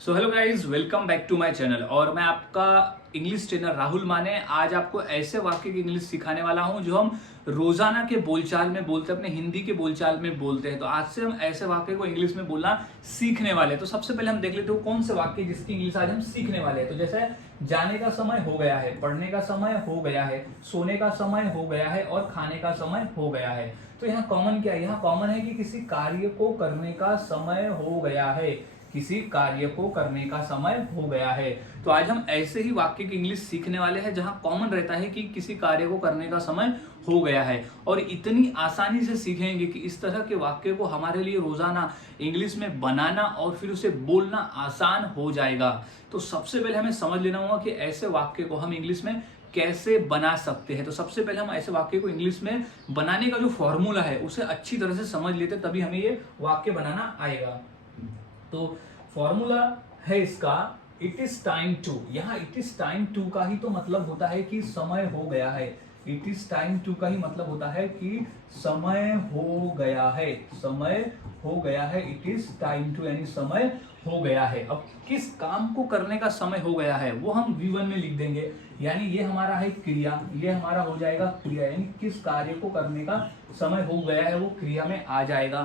So hello guys, welcome back to my channel. और मैं आपका इंग्लिश ट्रेनर राहुल माने आज आपको ऐसे वाक्य की इंग्लिश सिखाने वाला हूं जो हम रोजाना के बोलचाल में बोलते हैं, अपने हिंदी के बोलचाल में बोलते हैं। तो आज से हम ऐसे वाक्य को इंग्लिश में बोलना सीखने वाले हैं। तो सबसे पहले हम देख लेते हैं कौन से वाक्य जिसकी इंग्लिश आज हम सीखने वाले हैं। तो जैसे जाने का समय हो गया है, पढ़ने का समय हो गया है, सोने का समय हो गया है और खाने का समय हो गया है। तो यहाँ कॉमन क्या है? यहाँ कॉमन है कि किसी कार्य को करने का समय हो गया है, किसी कार्य को करने का समय हो गया है। तो आज हम ऐसे ही वाक्य की इंग्लिश सीखने वाले हैं जहां कॉमन रहता है कि किसी कार्य को करने का समय हो गया है, और इतनी आसानी से सीखेंगे कि इस तरह के वाक्य को हमारे लिए रोजाना इंग्लिश में बनाना और फिर उसे बोलना आसान हो जाएगा। तो सबसे पहले हमें समझ लेना होगा कि ऐसे वाक्य को हम इंग्लिश में कैसे बना सकते हैं। तो सबसे पहले हम ऐसे वाक्य को इंग्लिश में बनाने का जो फॉर्मूला है उसे अच्छी तरह से समझ लेते, तभी हमें ये वाक्य बनाना आएगा। तो फॉर्मूला है इसका इट इज टाइम टू। यहाँ इट इज टाइम टू का ही तो मतलब होता है कि समय हो गया है। इट इज टाइम टू का ही मतलब होता है कि समय हो गया है, समय हो गया है। इट इज टाइम टू यानी समय हो गया है। अब किस काम को करने का समय हो गया है वो हम V1 में लिख देंगे, यानी ये हमारा है क्रिया, ये हमारा हो जाएगा क्रिया, यानी किस कार्य को करने का समय हो गया है वो क्रिया में आ जाएगा।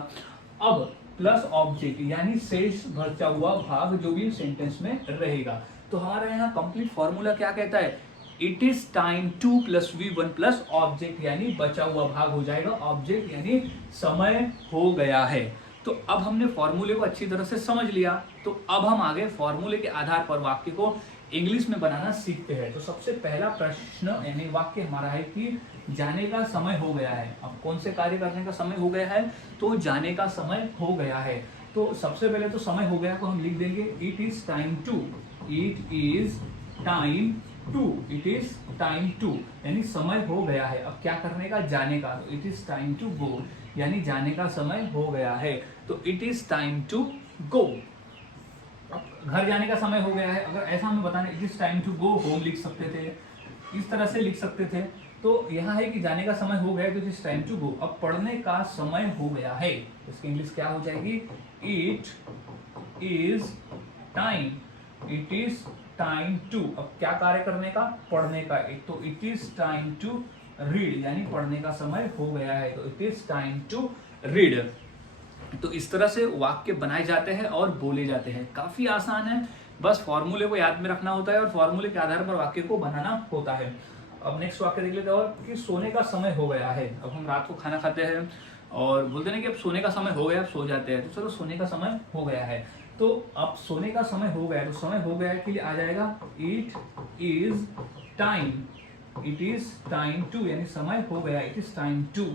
अब प्लस ऑब्जेक्ट यानी शेष बचा हुआ भाग जो भी सेंटेंस में रहेगा। तो हमारा यहाँ कंप्लीट फॉर्मूला क्या कहता है? It is time two plus V1 plus object यानी बचा हुआ भाग हो जाएगा ऑब्जेक्ट यानी समय हो गया है। तो अब हमने फॉर्मूले को अच्छी तरह से समझ लिया, तो अब हम आगे फॉर्मूले के आधार पर वाक्य को इंग्लिश में बनाना सीखते हैं। तो सबसे पहला प्रश्न यानी वाक्य हमारा है कि जाने का समय हो गया है। अब कौन से कार्य करने का समय हो गया है? तो जाने का समय हो गया है। तो सबसे पहले तो समय हो गया को हम लिख देंगे it is time to. It is time to, it is time to यानी समय हो गया है। अब क्या करने का? जाने का। तो it is time to go यानी जाने का समय हो गया है। तो it is time to go. घर जाने का समय हो गया है, अगर ऐसा हमें बताना it is time to go home लिख सकते थे, इस तरह से लिख सकते थे। तो यहाँ है कि जाने का समय हो गया है तो it is time to go. अब पढ़ने का समय हो गया है, इसकी इंग्लिश क्या हो जाएगी? It is time, it is time to. अब क्या कार्य करने का? पढ़ने का। एक तो it is time to read यानी पढ़ने का समय हो गया है, तो it is time to read. तो इस तरह से वाक्य बनाए जाते हैं और बोले जाते हैं। काफी आसान है, बस फॉर्मूले को याद में रखना होता है और फॉर्मूले के आधार पर वाक्य को बनाना होता है। अब नेक्स्ट वाक्य देख लेते हैं और कि सोने का समय हो गया है। अब हम रात को खाना खाते हैं और बोलते हैं कि अब सोने का समय हो गया, अब सो जाते हैं। तो चलो सोने का समय हो गया है, तो अब सोने का समय हो गया है, तो समय हो गया है के लिए आ जाएगा it is time, it is time to यानी समय हो गया, इट इज टाइम टू।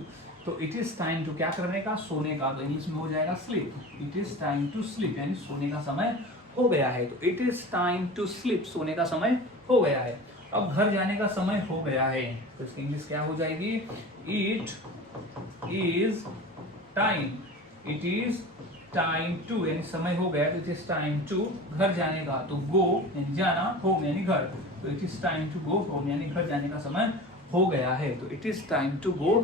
तो इट इज टाइम टू क्या करने का? सोने का। तो इंग्लिश में हो जाएगा sleep. It is time to sleep यानी सोने का समय हो गया है। तो it is time to sleep, सोने का समय हो गया है। अब घर जाने का समय हो गया है, तो इसकी इंग्लिश क्या हो जाएगी? It is time, it is time to यानी समय हो गया, तो इट इज टाइम टू घर जाने का। तो गो यानी जाना, होम यानी घर, तो it is time to go home यानी घर जाने का समय हो गया है। तो it is time to go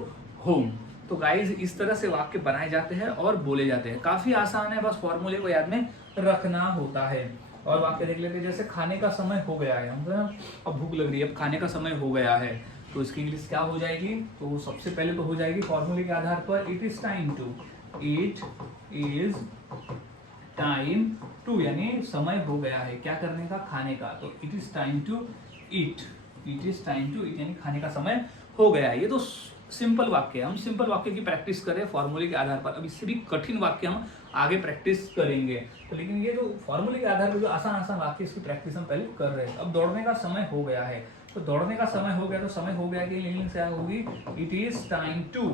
home. तो गाइज इस तरह से वाक्य बनाए जाते हैं और बोले जाते हैं। काफी आसान है, बस फॉर्मूले को याद में रखना होता है। और वाक्य देख लेते हैं, जैसे खाने का समय हो गया है, हम अब भूख लग रही है, अब खाने का समय हो गया है, तो इसकी इंग्लिश क्या हो जाएगी? तो सबसे पहले तो हो जाएगी फॉर्मूले के आधार पर it is time to. It is time to यानी समय हो गया है क्या करने का? खाने का। तो it is time to eat, it is time to eat यानी खाने का समय हो गया है। ये तो सिंपल वाक्य है, हम सिंपल वाक्य की प्रैक्टिस करें फॉर्मूले के आधार पर। अब इससे भी कठिन वाक्य हम आगे प्रैक्टिस करेंगे। तो लेकिन ये जो फॉर्मूले के आधार पर जो आसान आसान वाक्य इसकी प्रैक्टिस हम पहले कर रहे हैं। अब दौड़ने का समय हो गया है, तो दौड़ने का समय हो गया, तो समय हो गया कि इंग्लिश क्या होगी? It is time to,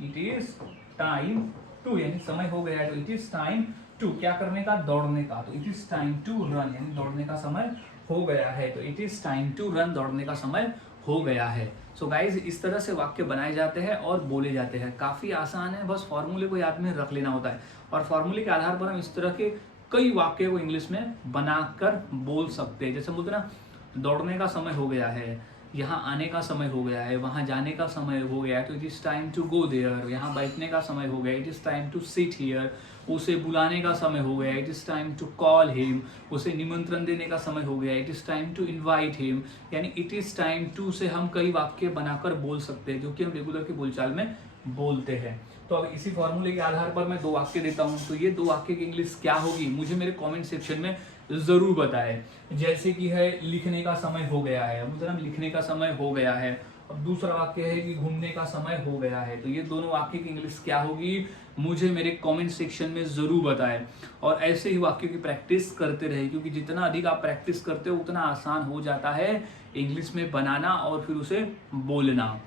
it is time to यानी समय हो गया है, तो इट इज टाइम टू क्या करने का? दौड़ने का। तो it is time to run यानी दौड़ने का समय हो गया है, तो it is time to run दौड़ने का समय हो गया है। सो गाइज इस तरह से वाक्य बनाए जाते हैं और बोले जाते हैं। काफी आसान है, बस फॉर्मूले को याद में रख लेना होता है और फॉर्मूले के आधार पर हम इस तरह के कई वाक्य को इंग्लिश में बनाकर बोल सकते हैं। जैसे बोलते ना, दौड़ने का समय हो गया है, यहाँ आने का समय हो गया है, वहाँ जाने का समय हो गया है, तो it is time to go there. यहाँ बैठने का समय हो गया, it is time to sit here. उसे बुलाने का समय हो गया, it is time to call him. उसे निमंत्रण देने का समय हो गया, it is time to invite him. यानी इट इज़ टाइम टू से हम कई वाक्य बनाकर बोल सकते हैं जो कि हम रेगुलर के बोलचाल में बोलते हैं। तो अब इसी फॉर्मूले के आधार पर मैं 2 वाक्य देता हूँ। तो ये 2 वाक्य की इंग्लिश क्या होगी, मुझे मेरे कमेंट सेक्शन में ज़रूर बताएं। जैसे कि है लिखने का समय हो गया है, मतलब लिखने का समय हो गया है। अब दूसरा वाक्य है कि घूमने का समय हो गया है। तो ये दोनों वाक्य की इंग्लिश क्या होगी, मुझे मेरे कमेंट सेक्शन में ज़रूर बताएं। और ऐसे ही वाक्यों की प्रैक्टिस करते रहे, क्योंकि जितना अधिक आप प्रैक्टिस करते हो उतना आसान हो जाता है इंग्लिश में बनाना और फिर उसे बोलना।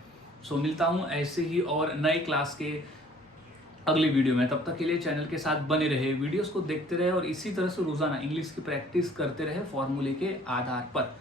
सो मिलता हूँ ऐसे ही और नए क्लास के अगले वीडियो में। तब तक के लिए चैनल के साथ बने रहे, वीडियोस को देखते रहे और इसी तरह से रोजाना इंग्लिश की प्रैक्टिस करते रहे फॉर्मूले के आधार पर।